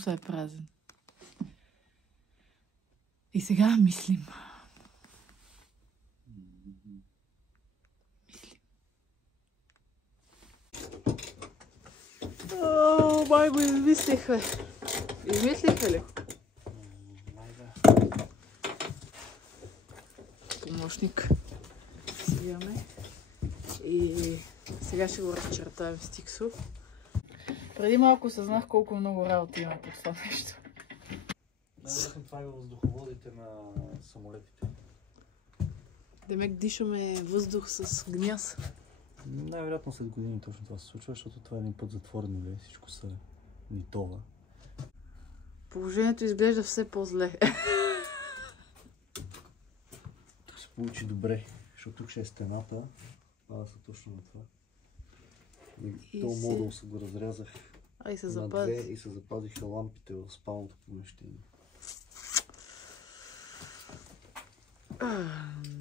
автомуса е празен. И сега мислим. О, май го измислихме. Измислихме ли? Помощник си имаме. И сега ще го разчертаем с Тиксо. Преди малко съзнах колко много работа има по това нещо. Най-вероятно това е въздуховодите на самолетите. Демек дишаме въздух с гняз. Най-вероятно след години точно това се случва, защото това е един път затворено, всичко са нитова. Положението изглежда все по-зле. Тук се получи добре, защото тук ще е стената. Това са точно на това. И този модул се го разрязах и се на две и се запазиха лампите в спалното помещение.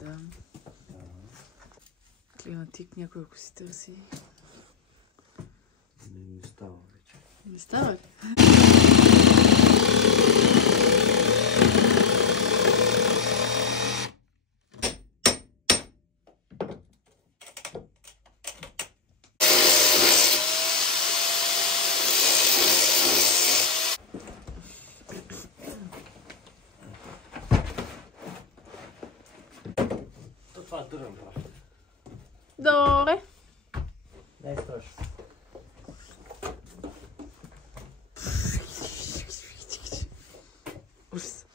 Да. Климатик някой ако си търси. Не става вече. Не става ли? Това е дървен прах. Добре. Не е страшно. Ужас.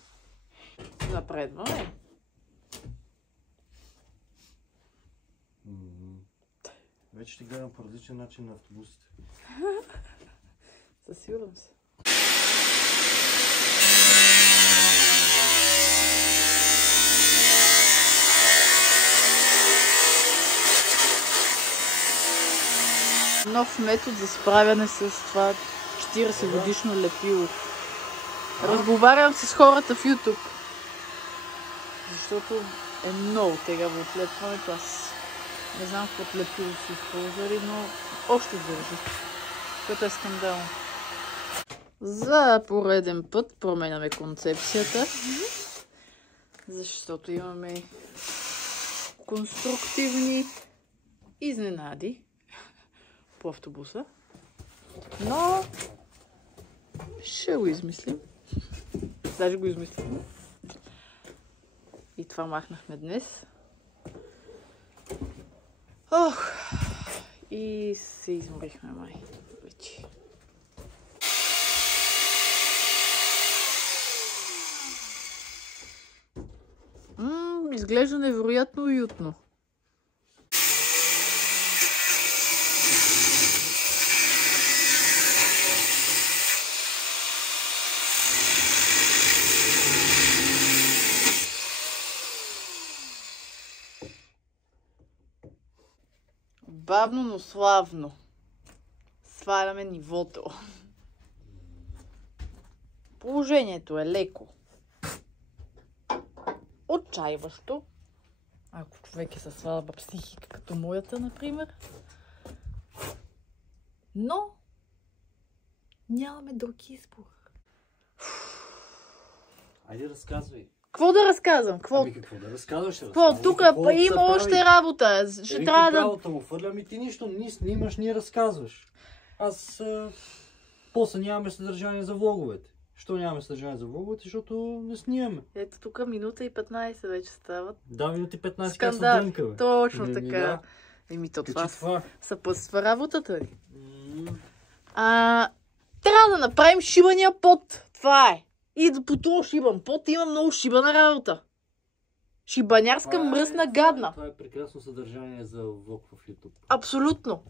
Напредваме. Вече ще гледам по различен начин на автобусите. Със сигурност. Нов метод за справяне с това 40 годишно лепило. Разговарям с хората в YouTube. Защото е много тегаво отлепването. Аз не знам какво лепило си използвали, но още държи. Което е скандално. За пореден път променяме концепцията. Защото имаме конструктивни изненади по автобуса. Но ще го измислим. Даже го измислим. И това махнахме днес. Ох! И се изморихме май вече. Изглежда невероятно уютно. Бавно, но славно. Сваляме нивото. Положението е леко. Отчаиващо. Ако човек е със слаба психика, като моята, например. Но нямаме друг избор. Айде разказвай. Какво да разказвам? Ами какво да разказваш? Тук има още работа. Ще трябва да... работа му фърлям и ти нищо ни снимаш, ни разказваш. Аз после нямаме съдържание за влоговете. Що нямаме съдържание за влоговете? Защото не снимаме. Ето тук минута и 15 вече стават. Да, минути 15 скандал. Дънка, бе. Точно така. Да. Еми то това съпътства работата ни. Трябва да направим шибания пот. Това е. И по този шибан пот има много шибана работа. Шибанярска мръсна гадна. Това е прекрасно съдържание за влог в YouTube. Абсолютно.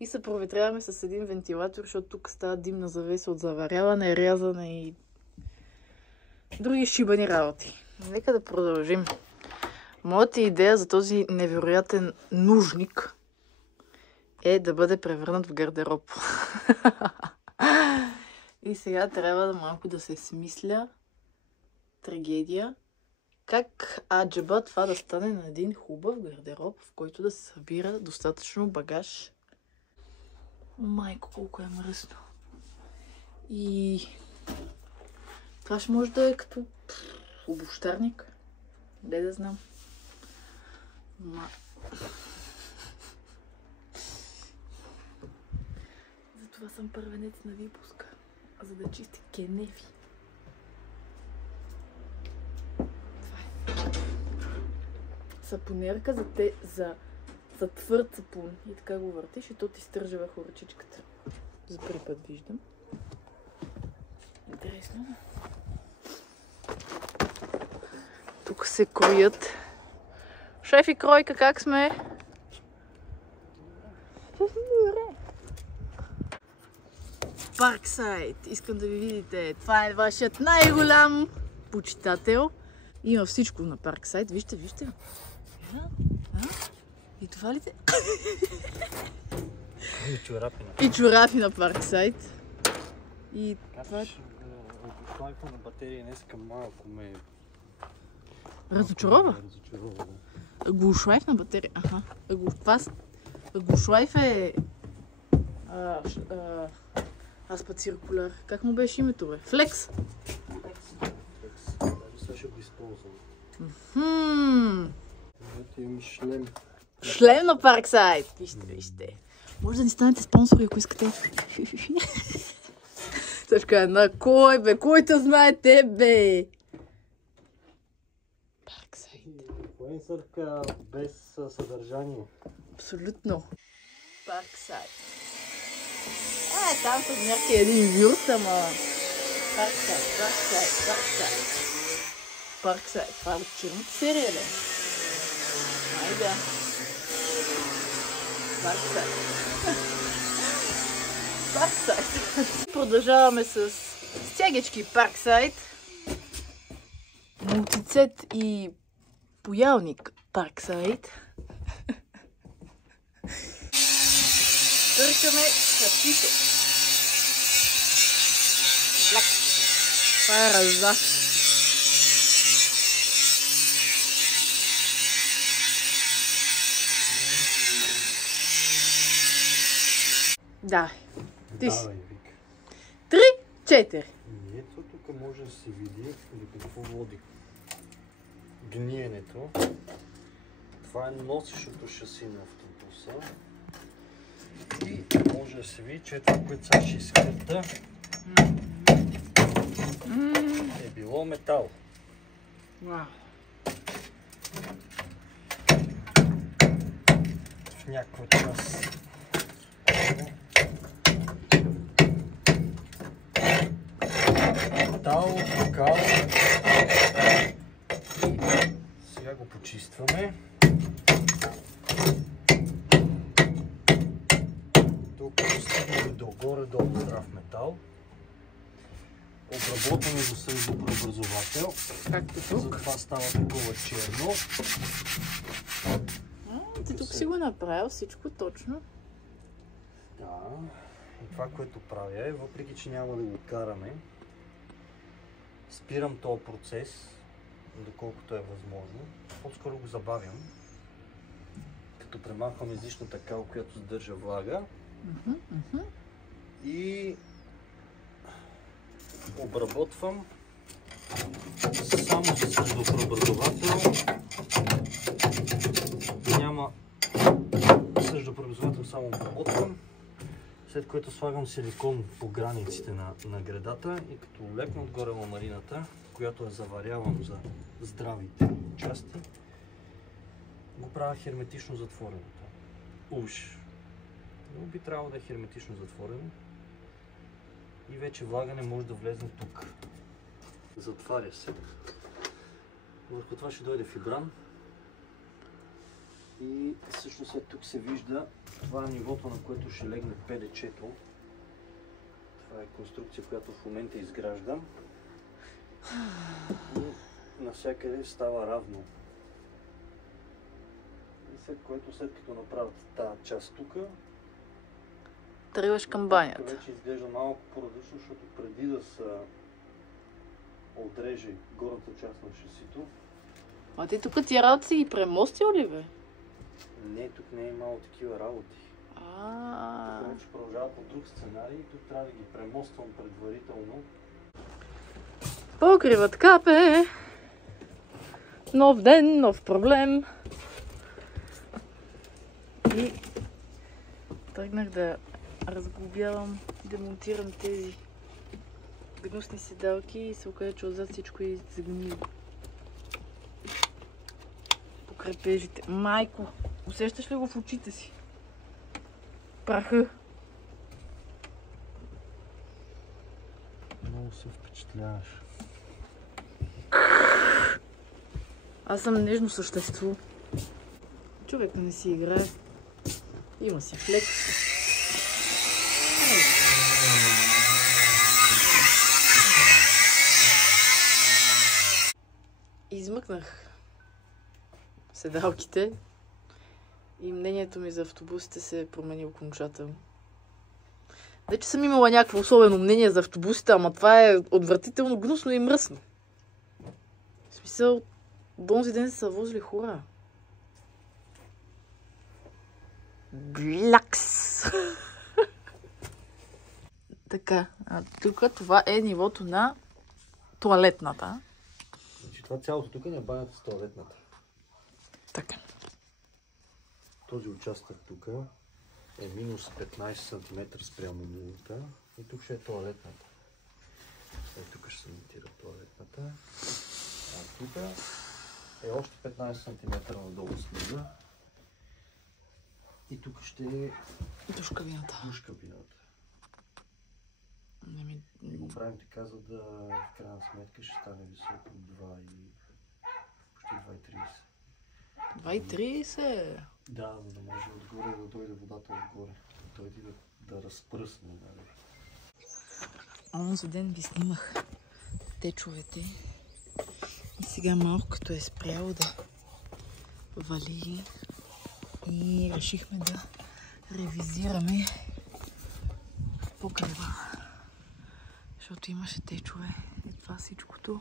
И се проветряваме с един вентилатор, защото тук става димна завеса от заваряване, рязане и други шибани работи. Нека да продължим. Моята идея за този невероятен нужник е да бъде превърнат в гардероб. И сега трябва да малко да се смисля трагедия. Как аджеба това да стане на един хубав гардероб, в който да се събира достатъчно багаж. Майко, колко е мръсно. И това ще може да е като обущарник. Де да знам. Затова съм първенец на випуска. За да чисти кенефи. Това е. Сапонерка за твърд сапун. И така го въртиш и то ти стържа върху ръчичката. За първи път виждам. Интересно. Тук се кроят. Шеф и кройка, как сме? Парксайд. Искам да ви видите. Това е вашият най-голям почитател. Има всичко на Парксайд. Вижте, вижте. И това ли те? И чорапи. И чорапи на Парксайд. И това... Шлайфа на батерия днеска малко ме... Разочарова? Глушлайф на батерия? Аха. Глушлайф е... Аспациркуляр. Как му беше името, бе? Флекс? Сега ще го използвам. Ето имам шлем. Шлем на Парксайд. Вижте, вижте. Може да ни станете спонсори, ако искате. Точка една. Кой, бе? Кой те знае тебе? Парксайд. Инфлуенсърка без съдържание. Абсолютно. Парксайд. Там с някакъв един вюрт, ама... Парксайд. Това е от черната серия, ли? Айде. Парксайд. Продължаваме с стягачки Парксайд. Мултицет и поялник Парксайд. Търкаме хапито. Блак. Това е раза. Да. Ти си. 3, 4. Ето тук може да се види до какво води гниенето. Това е носещото шаси на автобуса. И може да се види, че това, което сега ще изкърта, е било метал. Вау. В някаква част. Метал, кал. Сега го почистваме. Тук стигнем до горе-долу здрав метал. Обработваме го с преобразовател. Както тук. Затова става такова черно. Ти тук си го направил всичко точно. Да. И това, което правя е, въпреки че няма да го караме, спирам този процес, доколкото е възможно. По-скоро го забавям, като премахвам излишната кал, която задържа влага. И обработвам само с съждопреобразовател. Няма съждопреобразовател, само обработвам. След което слагам силикон по границите на гредата и като лепна отгоре ламарината, която я заварявам за здравите части, го правя херметично затворено. Уж. Но би трябвало да е херметично затворено. И вече влага не може да влезе тук. Затваря се. Върху това ще дойде фибран. И всъщност след тук се вижда, това е нивото, на което ще легне ПДЧ-то. Това е конструкция, която в момента изграждам. И навсякъде става равно. И след като направят тази част тук, тръгваш към банята. Вече изглежда малко по-различно, защото преди да се отреже горната част на шасито. А ти тук тия работи си ги премостил ли, бе? Не, тук не е имало такива работи. Вече продължава по друг сценарий. Тук трябва да ги премоствам предварително. Покривът капе. Нов ден, нов проблем. И тръгнах да разглобявам, демонтирам тези гнусни седалки и се оказа, че отзад всичко е загнило. По крепежите. Майко, усещаш ли го в очите си? Праха. Много се впечатляваш. Аз съм нежно същество. Човек да не си играе. Има си флек. Измъкнах седалките и мнението ми за автобусите се промени окончателно. Вече съм имала някакво особено мнение за автобусите, ама това е отвратително, гнусно и мръсно. В смисъл, до онзи ден са возили хора. Блякс! Така, тук това е нивото на тоалетната. Значи това цялото тук не е банята с тоалетната. Така. Този участък тук е минус 15 см спрямо нулата и тук ще е тоалетната. Тук ще се монтира тоалетната. А тук е още 15 см надолу слиза. И тук ще е Душ-кабината. Душ-кабината. И го правим така, за да в крайна сметка ще стане високо 2 и почти 2,30. 2,30? Да, за да може отгоре да дойде водата отгоре. Да дойде да разпръсне. Онзи ден ви снимах течовете и сега малко като е спряло да вали и решихме да ревизираме покрива, защото имаше течове. И това всичкото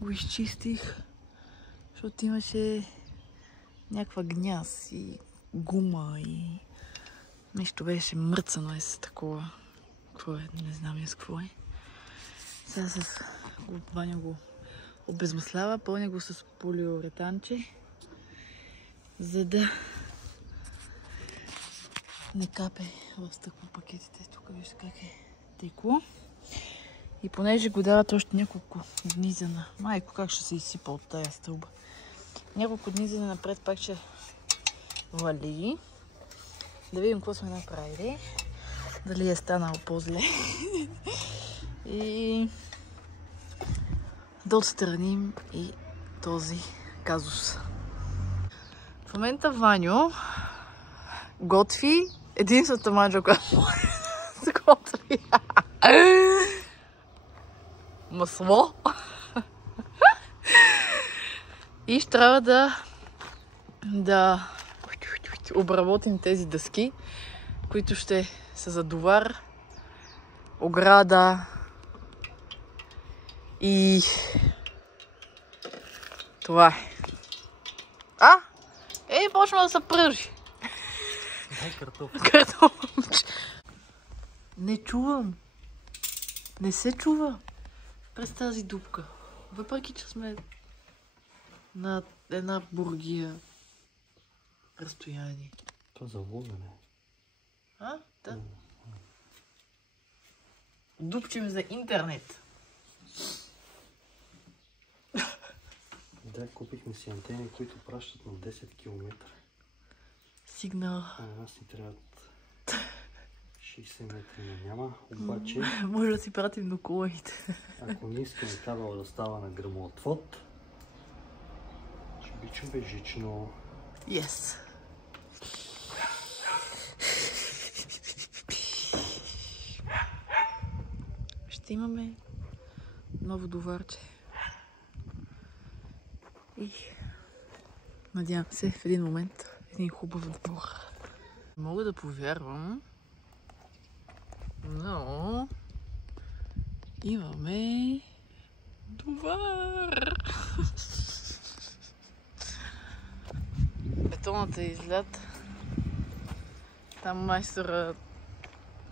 го изчистих, защото имаше някаква гняз и гума и нещо беше мръцано с такова. Какво е? Не знам я с какво е. Сега с Ваня го обезмислява, пълня го с полиуретанче, за да не капе в стъклопакетите. Тук вижте как е текло. И понеже го дават още няколко дни за на... Майко, как ще се изсипа от тая стълба. Няколко дни за напред пак ще вали. Да видим какво сме направили. Дали е станало по-зле. И да отстраним и този казус. В момента Ваню готви единствената манджа, която се готви. Масло. И ще трябва да обработим тези дъски, които ще са за довар, ограда и това е. Почва да се пръжи. Картоф. Не чувам. Не се чува през тази дупка. Въпреки, че сме на една бургия разстояние. Това за ловене. Да. Дупчим за интернет. Да, купихме си антени, които пращат на 10 км. Сигнал. А на нас ни трябват 60 метри, няма. Обаче, може да си пратим до колоните. ако не искаме кабела да става на гръмоотвод, ще би чубежично. Yes. Ще имаме ново доварче. И надявам се в един момент един хубав двор. Мога да повярвам, но имаме довар. Бетонната излят Там майстора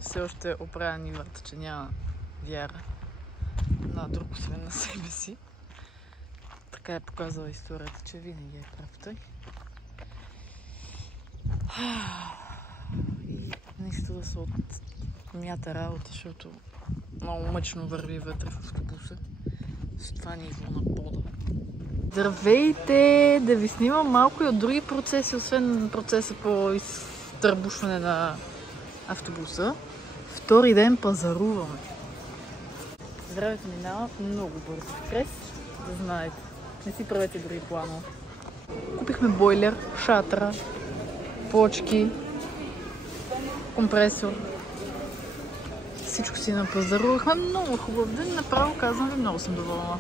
все още оправя нивата, че няма вяра на друг освен на себе си. Така е показала историята, че винаги е прав той. И нищо да се отмята работа, защото много мъчно върви вътре в автобуса с това ниво на пода. Здравейте! Да ви снимам малко и от други процеси, освен процеса по изтърбушване на автобуса. Втори ден пазаруваме. Здравето минава много бързо. Прес, да знаете. Не си правете дори планове. Купихме бойлер, шатра, плочки, компресор. Всичко си напазарувахме. Много хубав ден. Направо казвам ви, много съм доволна.